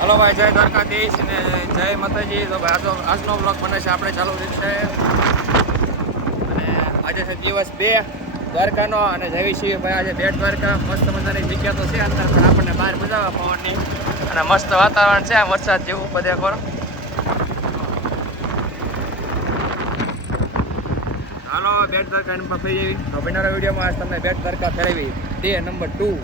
Hello ભાઈ, જય દ્વારકાધીશ અને જય માતાજી. તો ભાઈ આજનો બ્લોગ બને છે આપણે ચાલુ છે અને આજે છે દિવસ 2 દ્વારકાનો અને જવી છીએ ભાઈ આજે બેટ દ્વારકા. મસ્ત મજાની જગ્યા તો છે અંદર, પણ આપણને બહાર મજા આવે પવનની અને મસ્ત વાતાવરણ છે વરસાદ જેવું બધે પર. હાલો બેટ દ્વારકા ફરી તો બનારા વિડીયોમાં આજ તમને બેટ દ્વારકા ફેરવી ડે નંબર 2.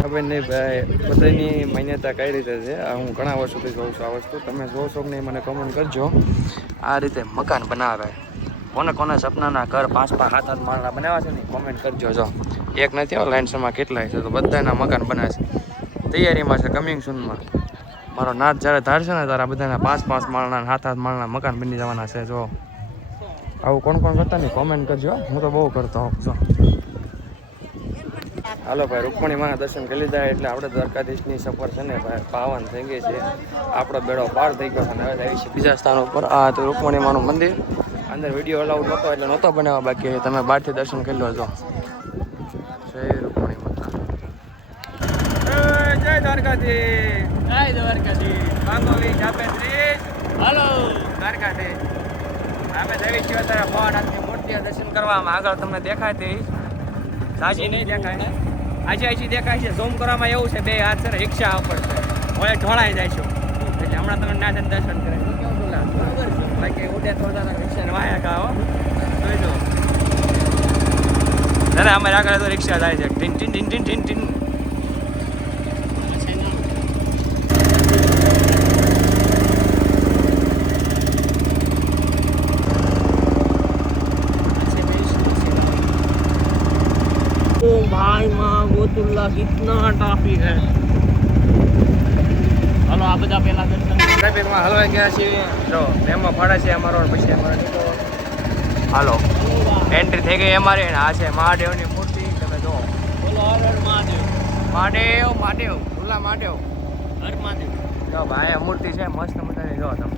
ખબર નહીં ભાઈ બધાની માન્યતા કઈ રીતે છે. હું ઘણા વર્ષોથી જોઉં છું આ વસ્તુ. તમે જોશો કે નહીં મને કમેન્ટ કરજો. આ રીતે મકાન બનાવે, કોને કોને સપનાના ઘર 5-5 7-7 માળના બનાવ્યા છે ને કોમેન્ટ કરજો. જો એક નથી લાઇન્સમાં કેટલાય છે, તો બધાના મકાન બનાવે છે. તૈયારીમાં છે, કમિંગ સૂનમાં. મારો નાચ જ્યારે ધારશે ને ત્યારે બધાના 5-5 માળના 7-7 માળના મકાન બની જવાના છે. જો આવું કોણ કોણ કરતા નહીં કોમેન્ટ કરજો. હું તો બહુ કરતો હોઉં. જો હાલો ભાઈ, રૂકમણી માના દર્શન કરી લીધા એટલે આપણે દ્વારકાધીશની સફર છે ને ભાઈ પાવન થઈ ગઈ છે. આપણો બેડો પાર થઈ ગયો અને હવે આવી છે બીજા સ્થાન ઉપર. આ તો રૂકમણી માનું મંદિર. અંદર વિડીયો અલાઉડ નહોતો એટલે નહોતો બનાવવા, બાકી તમે બહારથી દર્શન કરી લો. જો જય રૂકમણી માતા, જય દ્વારકાધીશ, જય દ્વારકાધીશ. માંગોલી જાપેત્રીસ હાલો દ્વારકાધીશ. અમે જઈ છીએ અત્યારે ભવાનાથની મૂર્તિઓ દર્શન કરવામાં. આગળ તમને દેખાય તે સાચી નહીં દેખાય ને, આજી દેખાય છે. ઝૂમ કરવામાં એવું છે, 2 હાથ છે ને રિક્ષા ઉપર છે, હવે ઢોળાઈ જાય છે એટલે હમણાં તમે ના દર્શન કરે કેવું બોલા બરોબર છે. બાકી ઉડે તો રિક્ષાને વાયા ખાઓ જોઈ દો. ના અમારે આગળ તો રિક્ષા જાય છે tin tin tin tin tin tin. भाई मागोतुल्ला कितना ट्राफिक है. હાલો આ બધા પહેલા દર્શન ટ્રાફિકમાં હલવાઈ ગયા છીએ. જો એમાં ફાડા છે અમારો, પછી અમારો નીકળો. હાલો એન્ટ્રી થઈ ગઈ અમારી. આ છે મહાદેવની મૂર્તિ. તમે જો બોલો હર હર મહાદેવ, મહાદેવ મહાદેવ ભોલા મહાદેવ હર મહાદેવ. જો ભાઈ આ મૂર્તિ છે મસ્ત મજાની. જો તમે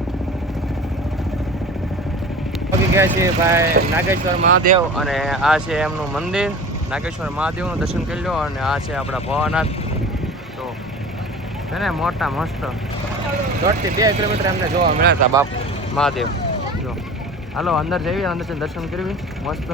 પહોંચી ગયા છીએ ભાઈ નાગેશ્વર મહાદેવ અને આ છે એમનું મંદિર. નાગેશ્વર મહાદેવનું દર્શન કરી લો. અને આ છે આપણા ભવાનાથ. તો છે ને મોટા મસ્ત 1.5 થી 2 કિલોમીટર અમને જોવા મળ્યા હતા બાપ મહાદેવ. જો હાલો અંદર જઈએ, અંદરથી દર્શન કરવી મસ્ત.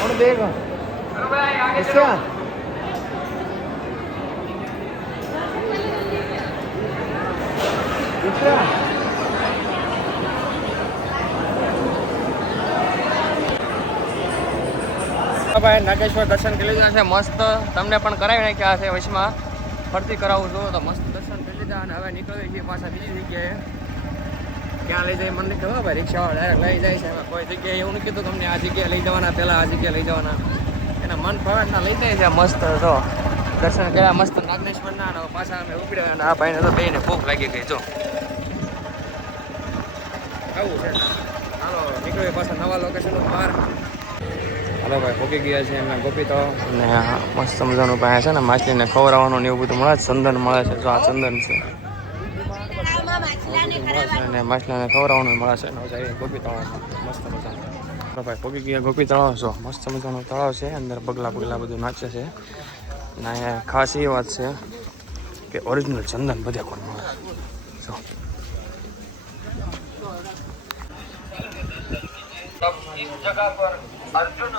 कौन देगा इसका ભાઈ નાગેશ્વર દર્શન કરી લીધા છે મસ્ત. તમને પણ કરાવી નાખ્યા છે, વચમાં ફરતી કરાવું છું તો મસ્ત દર્શન કરી લીધા. અને હવે નીકળીએ છીએ પાછા બીજી જગ્યાએ. ક્યાં લઈ જાય મને નહીં ખબર ભાઈ. રિક્ષાવાળા ડાયરેક્ટ લઈ જાય છે. એમાં કોઈ જગ્યાએ એવું નહીં કીધું તમને આ જગ્યાએ લઈ જવાના, પહેલાં આ જગ્યાએ લઈ જવાના. એના મન ફરજના લઈ જાય છે મસ્ત. તો દર્શન કર્યા મસ્ત નાગેશ્વરના. પાછા અમે ઉપડ્યા અને આ ભાઈને તો બેને ભૂખ લાગી ગઈ. જો આવું છે. હાલો નીકળીએ પાછા નવા લોકેશન બહાર. હાલો ભાઈ પહોંચી ગયા છે એમના ગોપી તો. અને મસ્ત મજાનું પાસે છે ને માછલીને ખવડાવવાનું ને એવું બધું મળે. ચંદન મળે છે. જો આ ચંદન છે અને માછલાને ખવડાવવાનું મળે છે. ગોપી તળાવ મસ્ત મજાનું. ભાઈ પહોંચી ગયા ગોપી તળાવ. છો મસ્ત મજાનું તળાવ છે. અંદર પગલા બધું નાચે છે. અને અહીંયા ખાસ એ વાત છે કે ઓરિજિનલ ચંદન બધે કોણ મળે. જો જગહ પર અર્જુન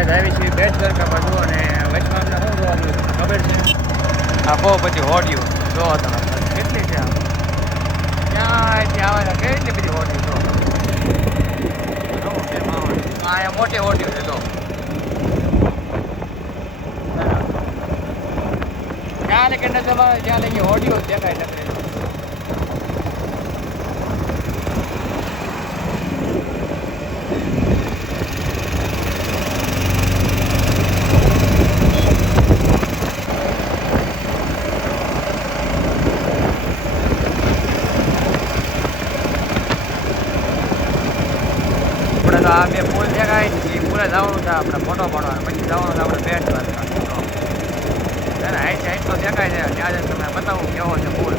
આવી છે બેટ દ્વારકા બાજુ. અને વચમાં અમને શું જોવા મળ્યું ખબર છે? આ બહુ પછી હોડિયું જોવો તમે કેટલી છે. ક્યાંય આવે છે કેટલી બધી હોટી તો અહીંયા મોટી હોટી છે તો જ્યાં લઈ કે નજર આવે ત્યાં લઈ હોટીઓ દેખાય નકરી આ બે પુલ દેખાય એ પુલે જવાનું છે આપણે ફોટો પાડવાનો પછી જવાનું છે આપણે બેટ દ્વારકા એને હાઈટ હાઈટ તો દેખાય છે ત્યાં જઈને તમને બતાવું કેવો છે પુલ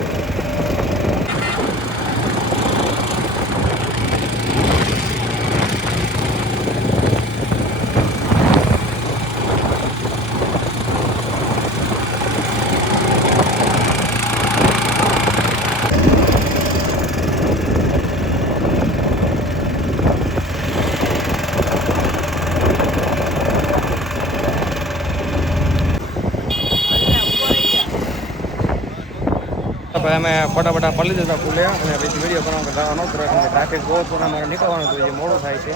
ભાઈ અમે ફટાફટ પડી દીધા પુલે અને પછી વિડીયો બનાવવા જવાનો હતો કેમ કે ટ્રાફિક બહુ હતું અમારે નીકળવાનું હતું જે મોડું થાય છે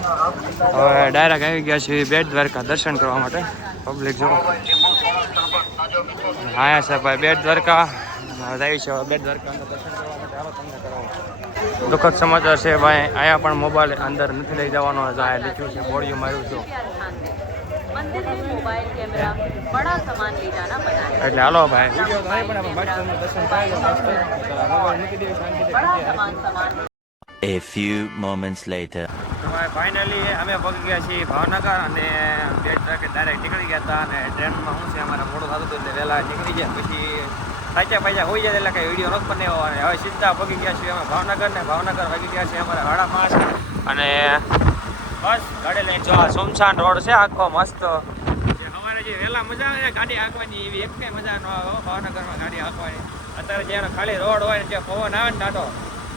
હવે ડાયરેક્ટ આવી ગયા છીએ બેટ દ્વારકા દર્શન કરવા માટે પબ્લિક જો હા છે ભાઈ બેટ દ્વારકા જાય છે બેટ દ્વારકા અંદર દર્શન કરવા માટે હાલો તમને કરાવો દુઃખદ સમાચાર છે ભાઈ અહીંયા પણ મોબાઈલ અંદર નથી લઈ જવાનો આ લીધું છે બોડીયું માર્યું છું मंदिर में मोबाइल कैमरा बड़ा सामान ले जाना मना है। એટલે હાલો ભાઈ વિડિયો તો નહીં પણ આપણે બાટલાનું દર્શન કરી લો મસ્ત મોબાઈલ મૂકી દેવી શાંતિથી A few moments later. Finally અમે પહોંચી ગયા છીએ ભાવનગર અને બેટ દ્વારકા ડાયરેક્ટ નીકળી ગયા હતા અને ટ્રેનમાં શું છે અમારે મોડું થતું હતું એટલે વહેલા નીકળી ગયા પછી પાછા હોઈ જાય એટલે કંઈ વિડીયો નથી બનાવ્યો અને હવે સીધા પહોંચી ગયા છીએ અમે ભાવનગર ને ભાવનગર વાગી ગયા છીએ અમારે 5:30 અને બસ ગાડી લઈને જો સુમસાન રોડ છે આખો મસ્ત અમારે જે વહેલા મજા આવે ગાડી હાંકવાની એવી એક કંઈ મજા ન આવે ભાવનગરમાં ગાડી હાંકવાની અત્યારે જ્યાં ખાલી રોડ હોય ને જ્યાં પવન આવે ને ટાટો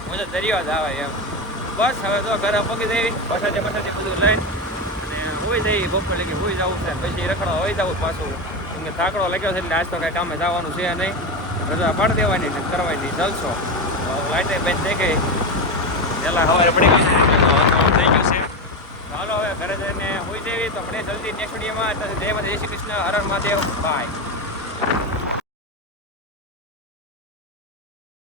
મજા દરિયો જ આવે એમ બસ હવે તો ઘરે પગી દેવી બસાથી બધું લઈને અને હોઈ જઈ બપોર લગી હોઈ જવું છે પછી રખડવા હોઈ જવું પાછું કેમ કે થાકડો લાગ્યો છે એટલે આજ તો કાંઈ કામે જવાનું છે નહીં રજા પાડી દેવાની ને કરવાની જલસો લાઇટે બેન થઈ ગઈ પહેલાં સવારે પડી ગઈ થઈ ગયું છે ચાલો હવે ઘરે જઈને હોઈ જઈએ તો આપણે જલ્દી નેક્સ્ટ વિડીયોમાં જય શ્રી કૃષ્ણ હર હર મહાદેવ બાય